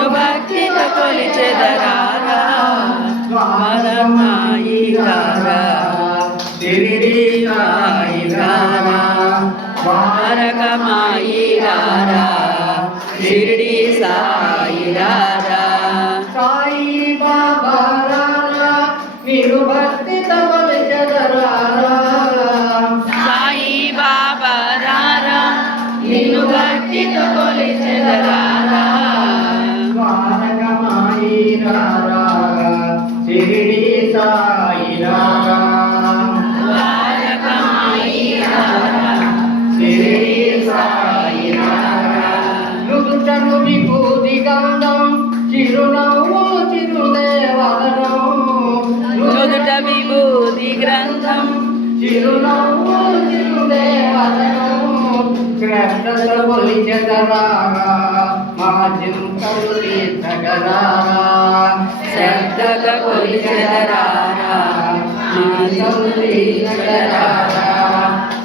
నిన్ను భక్తితో కొలిచెదరారా ద్వారమాయి రారా షిరిడి సాయి రారా ద్వారకమాయి రారా షిరిడి సాయి రారా సాయి బాబా రారా నిన్ను భక్తితో కొలిచెదరారా సాయి బాబా రారా నిన్ను భక్తితో కొలిచెదరారా ద్వారకమాయి రారా షిరిడి సాయి రారా ద్వారకమాయి రారా షిరిడి సాయి రారా నుదుటను విభూతి గంధం చిరునవ్వు చిరుదేవదనం నుదుట విభూతి గ్రంథం చిరునవ్వు చిరుదేవదనం శ్రద్ధతో కొలిచెదరారా మా చింతలు తీర్చగరారా శ్రద్ధతో కొలిచెదరారా మా చింతలు తీర్చగరారా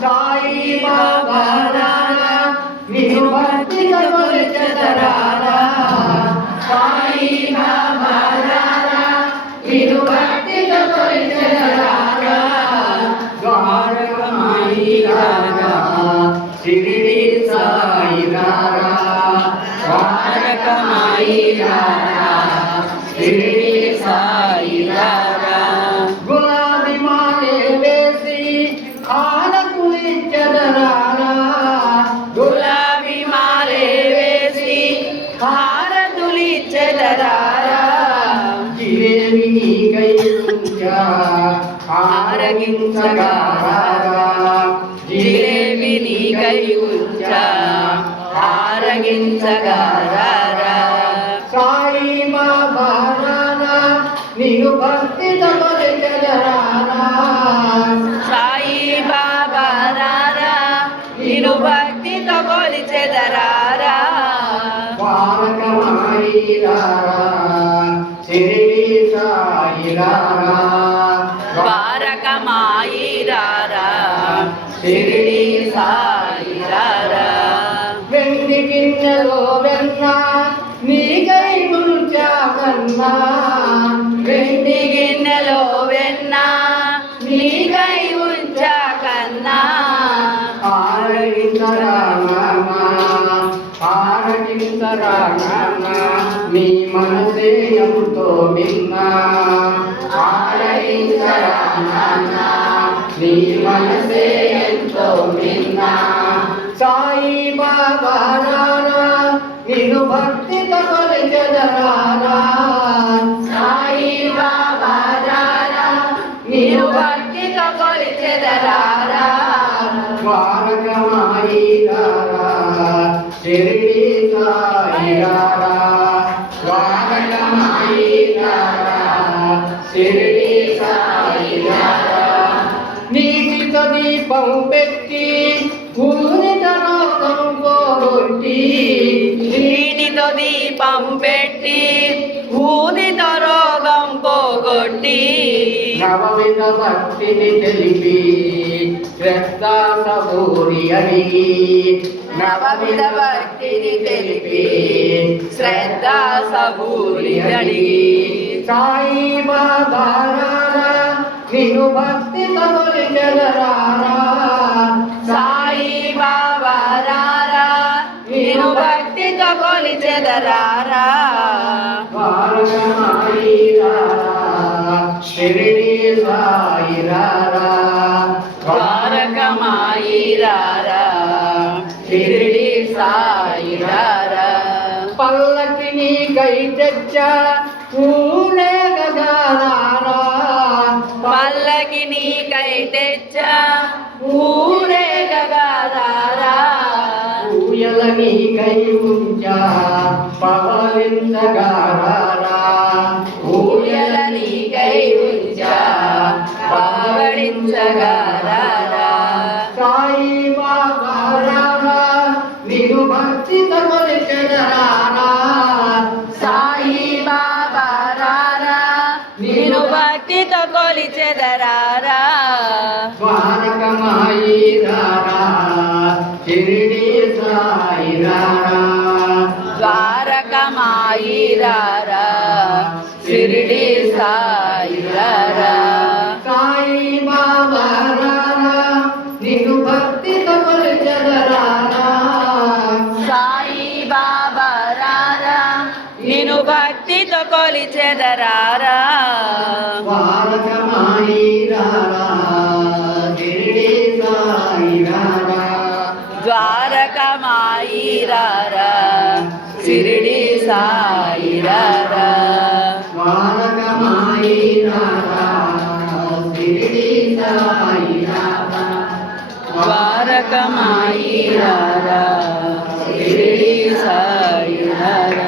సాయి బాబా రారా నిన్ను భక్తితో కొలిచెదరారా సాయి బాబా రారా నిన్ను భక్తితో కొలిచెదరారా ద్వారకమాయి రారా షిరిడి సాయి రారా ద్వారకమాయి రారా షిరిడి సాయి రారా గులాబీ మాలే వేసి హారతులిచ్చెదరారా గులాబీ మాలే వేసి హారతులిచ్చెదరారా జిలేబి నీకై ఉంచా ఆరగించగారారా జిలేబి నీకై ఉంచా ఆరగించగారారా సాయి బాబా రారా నిన్ను భక్తితో కొలిచెదరారా సాయి బాబా రారా నిన్ను భక్తితో కొలిచెదరారా ద్వారకమాయి రారా షిరిడి సాయి రారా ద్వారకమాయి రారా షిరిడి సాయి రారా వెండి గిన్నెలో వెన్న నీకై ఉంచాకన్నా వెండి గిన్నెలో వెన్న నీకై ఉంచా కన్నా ఆరగించరానా నీ మనసే ఎంతో మిన్నా ఆరగించరానా నీ మనసే ఎంతో మిన్నా సాయి బాబా రారా నిన్ను భక్తితో కొలిచెదరారా సాయి బాబా రారా నిన్ను భక్తితో కొలిచెదరారా ద్వారకమాయి రారా షిరిడి సాయి రారా ద్వారకమాయి రారా షిరిడి సాయి రారా నీటితో దీపం పెట్టి ఊరితో లోకం పోగొట్టి నీటితో దీపం పెట్టి ఊదితో రోగం పోగొట్టి నవవిధ భక్తిని తెలిపి శ్రద్ధా సబూరి అడిగి నవవిధ భక్తిని తెలిపి శ్రద్ధ సబూరి అడిగి సాయి బాబా రారా నిన్ను భక్తితో కొలిచెదరారా సాయి బాబా రారా నిన్ను భక్తితో కొలిచెదరారా ద్వారకమాయి రారా షిరిడి సాయి రారా ద్వారకమాయి రారా షిరిడి సాయి రారా పల్లకి నీకై తెచ్చా ఊరేగగారారా పల్లకి నీకై తెచ్చా ఊరేగగారారా ఊయల నీకై ఉంచా పవలించగారారా ఊయల నీకై ఉంచా పవళించగారారా సాయి బాబా రారా నిన్ను భక్తితో కొలిచెదరారా సాయి బాబా రారా నిన్ను భక్తితో కొలిచెదరారా ద్వారకమాయి రారా షిరిడి సాయి రారా ద్వారకమా మాయి రారా షిరిడి సాయి రారా సాయి బాబా రారా నిన్ను భక్తితో కొలిచెదరారా సాయి బాబా రారా నిన్ను భక్తితో కొలిచెదరారా ద్వారకమాయి రారా షిరిడి సాయి రారా ద్వారకమాయి రారా షిరిడి సాయి రారా ద్వారకమాయి రారా షిరిడి సాయి రారా ద్వారకమాయి రారా షిరిడి సాయి రారా